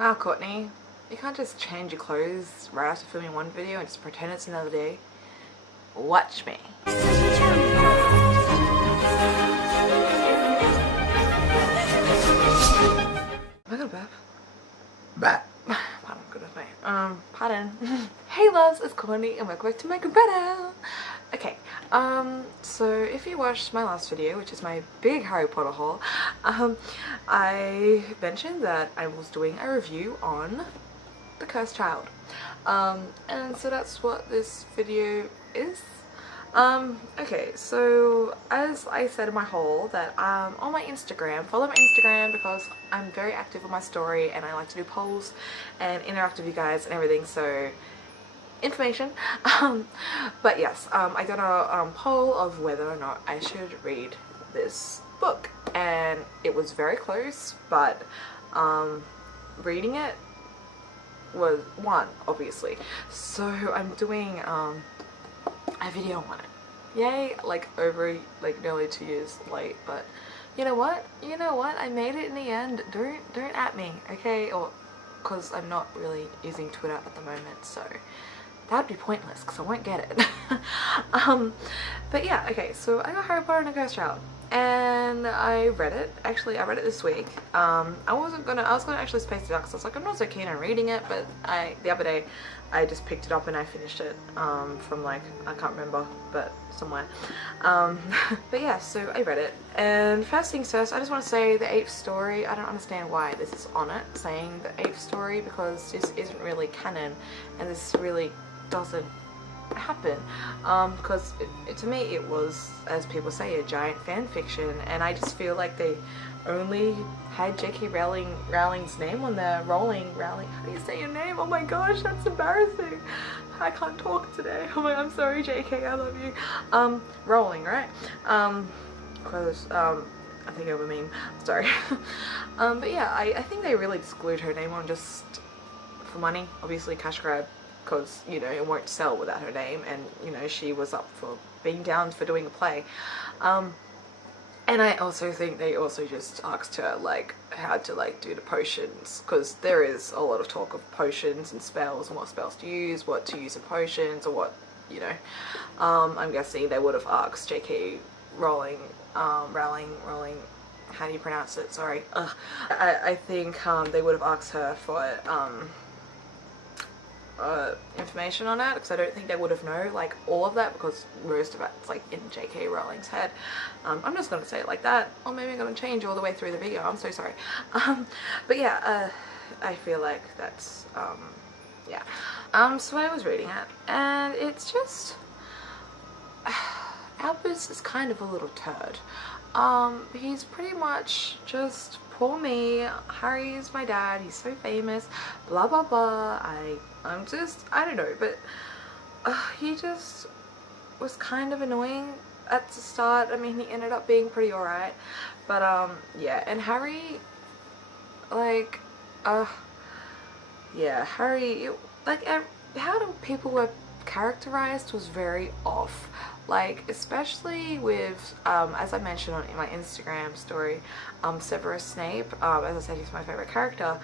Wow, Courtney, you can't just change your clothes right after filming one video and just pretend it's another day. Watch me. Am I gonna burp? Bat. Pardon, goodness me. Pardon. Hey loves, it's Courtney and welcome back to my computer. Okay, so if you watched my last video, which is my big Harry Potter haul, I mentioned that I was doing a review on The Cursed Child. And so that's what this video is. Okay, so as I said in my haul that on my Instagram, follow my Instagram because I'm very active on my story and I like to do polls and interact with you guys and everything, so information. But yes, I did a poll of whether or not I should read this book, and it was very close, but reading it was one, obviously, so I'm doing a video on it. Yay, like over nearly 2 years late, but you know what, I made it in the end. Don't at me, okay? Or because I'm not really using Twitter at the moment, so that would be pointless because I won't get it. But yeah, okay, so I got Harry Potter and the Cursed Child and I read it. Actually, I read it this week. I was gonna actually space it out because I was like, I'm not so keen on reading it, but the other day I just picked it up and I finished it from like, I can't remember, but somewhere. But yeah, so I read it, and first things first, I just want to say the 8th story, I don't understand why this is on it saying the 8th story, because this isn't really canon and this really doesn't happen, because to me it was, as people say, a giant fan fiction, and I just feel like they only had J.K. Rowling's name on there. Rowling, how do you say your name? Oh my gosh, that's embarrassing. I can't talk today. Oh my, I'm sorry J.K., I love you. Rowling, right? Because I think I have a meme, sorry. But yeah, I think they really just glued her name on just for money, obviously cash grab, because you know it won't sell without her name, and you know she was up for being down for doing a play. And I also think they also just asked her like how to like do the potions, because there is a lot of talk of potions and spells and what spells to use, what to use in potions, or what, you know. I'm guessing they would have asked J.K. Rowling, how do you pronounce it? Sorry. I think they would have asked her for information on that, because I don't think they would have known like all of that, because most of it's like in J.K. Rowling's head. I'm just gonna say it like that, or maybe I'm gonna change all the way through the video, I'm so sorry. But yeah, I feel like that's yeah. So I was reading it, and it's just Albus is kind of a little turd. He's pretty much just, poor me, Harry is my dad, he's so famous, blah blah blah. I'm just, I don't know, but he just was kind of annoying at the start. I mean, he ended up being pretty alright, but yeah, and Harry, like, yeah, Harry, like, how the people were characterized was very off. Like, especially with, as I mentioned in my Instagram story, Severus Snape, as I said, he's my favorite character.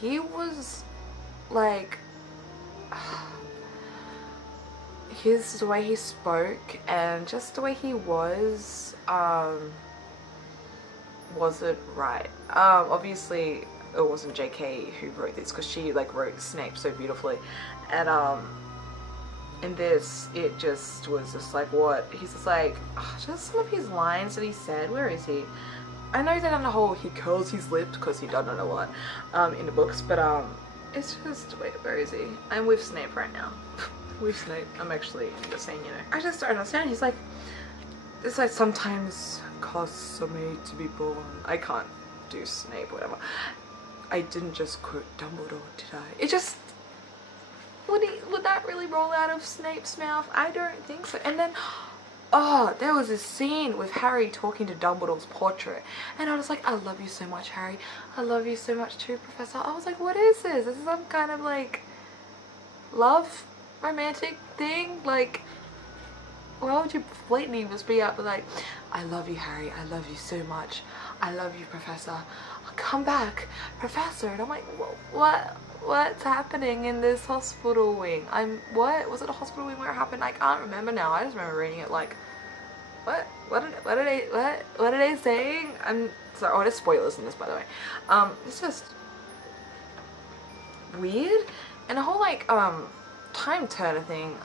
He was, like, the way he spoke and just the way he was, wasn't right. Obviously, it wasn't J.K. who wrote this, because she, like, wrote Snape so beautifully, and, in this, it just was just like, what? He's just like, just some of his lines that he said, where is he? I know that on the whole he curls his lip because he doesn't know what, in the books, but it's just, wait, where is he? I'm with Snape right now. With Snape, I'm actually just saying, you know. I just don't understand, he's like, it's like, sometimes costs are made to be born. I can't do Snape, whatever. I didn't just quote Dumbledore, did I? It just, would that really roll out of Snape's mouth? I don't think so. And then, oh, there was this scene with Harry talking to Dumbledore's portrait, and I was like, I love you so much, Harry. I love you so much too, Professor. I was like, what is this? This is some kind of like love romantic thing? Like, why would you blatantly just be out like, I love you, Harry, I love you so much, I love you, Professor, come back, Professor. And I'm like, what's happening in this hospital wing? What was it, a hospital wing where it happened? I can't remember now. I just remember reading it like, what are they saying? I'm sorry. Oh, there's spoilers in this, by the way. It's just weird, and the whole like time turner thing.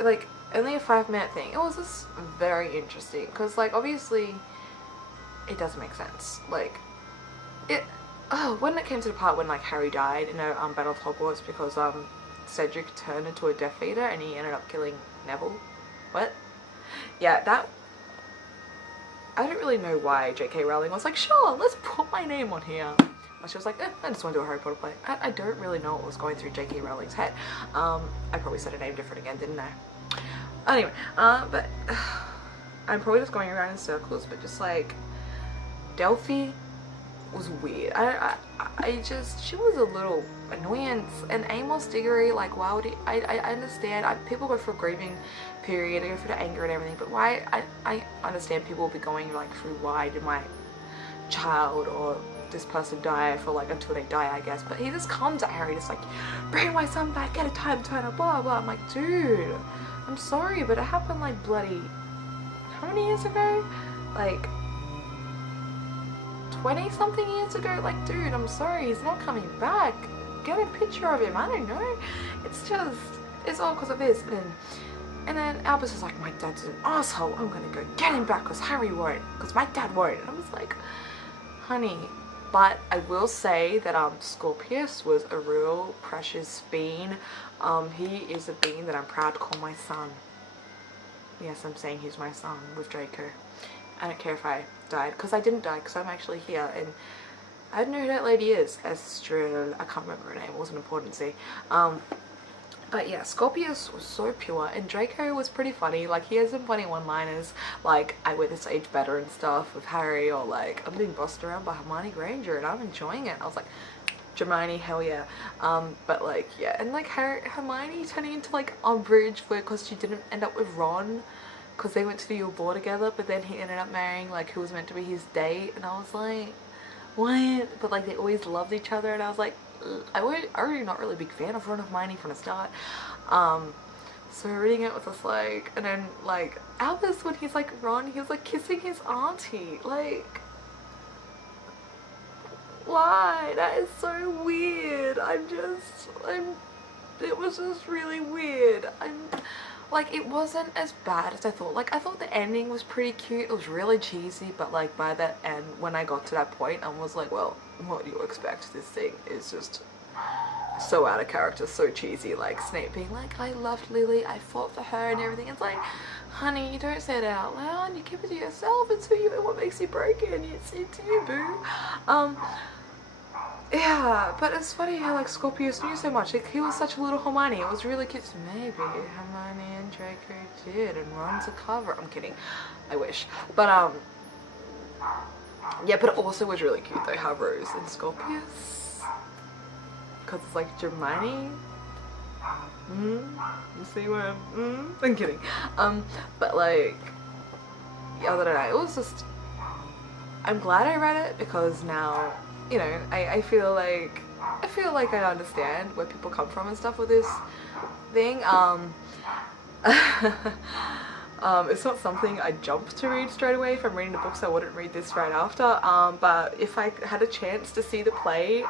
Like only a 5-minute thing. It was just very interesting because like obviously it doesn't make sense. Like it. Oh, when it came to the part when like Harry died in a Battle of Hogwarts because Cedric turned into a Death Eater and he ended up killing Neville. What? Yeah, that. I don't really know why J.K. Rowling was like, sure, let's put my name on here. She was like, I just want to do a Harry Potter play. I don't really know what was going through J.K. Rowling's head. I probably said her name different again, didn't I? Anyway, but I'm probably just going around in circles, but just like Delphi was weird. She was a little annoyance, and Amos Diggory, like, why would he, I understand, people go through a grieving period, they go through the anger and everything, but why, I understand people will be going like through, why did my child or this person die for like until they die, I guess, but he just comes at Harry just like, bring my son back, get a time turner, blah blah. I'm like, dude, I'm sorry, but it happened like bloody, how many years ago? Like 20 something years ago. Like, dude, I'm sorry, he's not coming back. Get a picture of him. I don't know. It's just, it's all because of this. And then Albus is like, my dad's an asshole. I'm gonna go get him back because Harry won't, because my dad won't. And I was like, honey. But I will say that Scorpius was a real precious being. He is a being that I'm proud to call my son. Yes, I'm saying he's my son with Draco. I don't care if I died, because I didn't die, because I'm actually here, and I don't know who that lady is. Estrella, I can't remember her name, it wasn't important to see. But yeah, Scorpius was so pure, and Draco was pretty funny. Like, he has some funny one-liners, like, I wear this age better and stuff with Harry, or like, I'm being bossed around by Hermione Granger, and I'm enjoying it. I was like, Hermione, hell yeah. But like, yeah, and like Hermione turning into like Umbridge, because she didn't end up with Ron, because they went to the Yule Ball together, but then he ended up marrying like who was meant to be his date, and I was like, what? But like they always loved each other, and I was like, already not really a big fan of Ron and Hermione from the start. So reading it was just like, and then like Albus, when he's like Ron, he was like kissing his auntie, like, why? That is so weird. It was just really weird. Like, it wasn't as bad as I thought. Like, I thought the ending was pretty cute. It was really cheesy, but like by the end, when I got to that point, I was like, well, what do you expect? This thing is just so out of character, so cheesy. Like Snape being like, I loved Lily, I fought for her and everything. It's like, honey, you don't say it out loud, you keep it to yourself. It's who you and what makes you broken. It's you, boo. Yeah, but it's funny how like Scorpius knew so much. Like, he was such a little Hermione. It was really cute. So maybe Hermione and Draco did, and Ron's a cover. I'm kidding. I wish. But yeah, but it also was really cute though how Rose and Scorpius, because it's like Hermione. You see where I'm kidding. But like, yeah, other than that, it was just, I'm glad I read it, because now, you know, I feel like I understand where people come from and stuff with this thing. It's not something I jump to read straight away. If I'm reading the books, I wouldn't read this right after. But if I had a chance to see the play,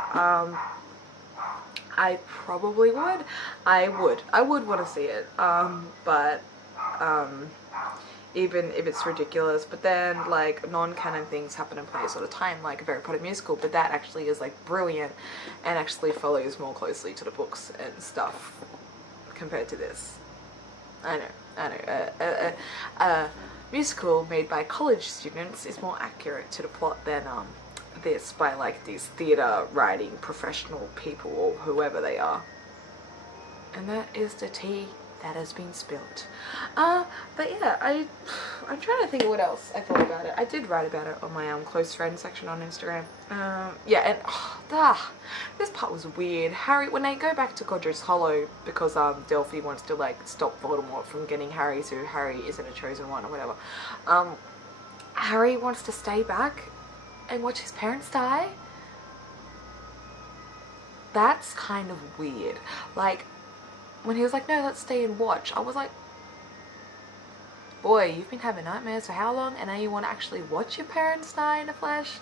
I probably would. I would want to see it. But even if it's ridiculous, but then like non-canon things happen in plays all the time, like a Harry Potter musical, but that actually is like brilliant and actually follows more closely to the books and stuff compared to this. I know, a musical made by college students is more accurate to the plot than this by like these theatre writing professional people or whoever they are. And that is the tea that has been spilled. But yeah, I'm trying to think of what else I thought about it. I did write about it on my close friends section on Instagram. Yeah, and this part was weird. Harry, when they go back to Godric's Hollow, because Delphi wants to like stop Voldemort from getting Harry, so Harry isn't a chosen one or whatever. Harry wants to stay back and watch his parents die. That's kind of weird. Like, when he was like, no, let's stay and watch, I was like, boy, you've been having nightmares for how long, and now you want to actually watch your parents die in the flesh,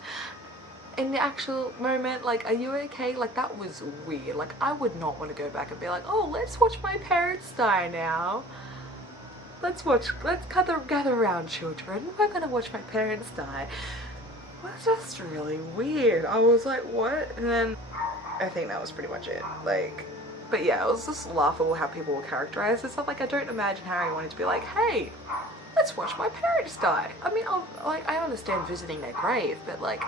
in the actual moment? Like, are you okay? Like, that was weird. Like, I would not want to go back and be like, oh, let's watch my parents die now. Let's gather around, children, we're gonna watch my parents die. It was just really weird. I was like, what? And then I think that was pretty much it. Like, but yeah, it was just laughable how people were characterized and stuff. Like, I don't imagine Harry wanting to be like, hey, let's watch my parents die. I mean, I understand visiting their grave, but like,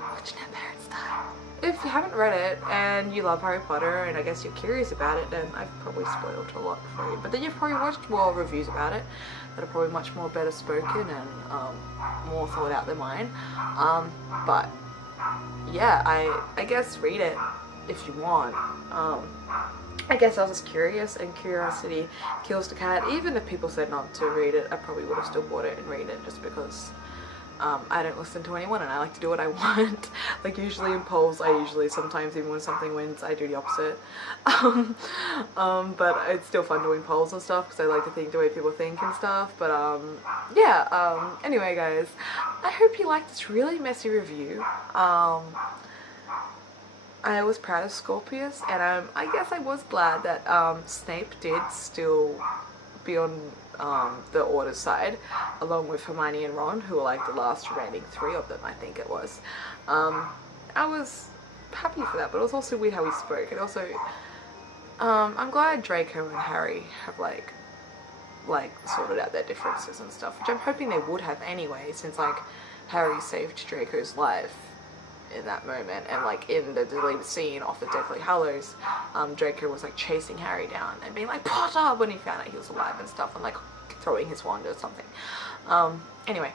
watching their parents die. If you haven't read it and you love Harry Potter and I guess you're curious about it, then I've probably spoiled a lot for you. But then you've probably watched more reviews about it that are probably much more better spoken and more thought out than mine. But yeah, I guess read it if you want. I guess I was just curious, and curiosity kills the cat. Even if people said not to read it, I probably would have still bought it and read it, just because I don't listen to anyone and I like to do what I want. Like, usually in polls, sometimes even when something wins, I do the opposite. But it's still fun to win polls and stuff because I like to think the way people think and stuff. But yeah, anyway guys, I hope you liked this really messy review. I was proud of Scorpius, and I guess I was glad that Snape did still be on the Order side, along with Hermione and Ron, who were like the last remaining three of them, I think it was. I was happy for that, but it was also weird how he spoke. And also, I'm glad Draco and Harry have like sorted out their differences and stuff, which I'm hoping they would have anyway, since like Harry saved Draco's life in that moment, and like in the deleted scene off the Deathly Hallows, Draco was like chasing Harry down and being like, Potter, when he found out he was alive and stuff, and like throwing his wand or something. Anyway,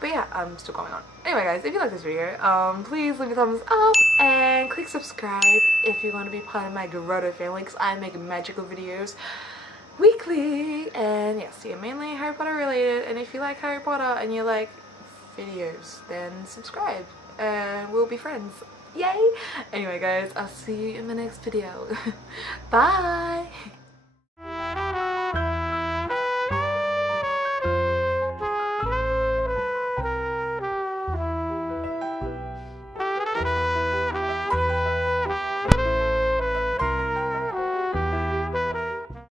but yeah, I'm still going on. Anyway guys, if you like this video, please leave a thumbs up and click subscribe if you want to be part of my Grotto family, because I make magical videos weekly, and yes, yeah, mainly Harry Potter related. And if you like Harry Potter and you like videos, then subscribe and we'll be friends. Yay! Anyway guys, I'll see you in my next video. Bye!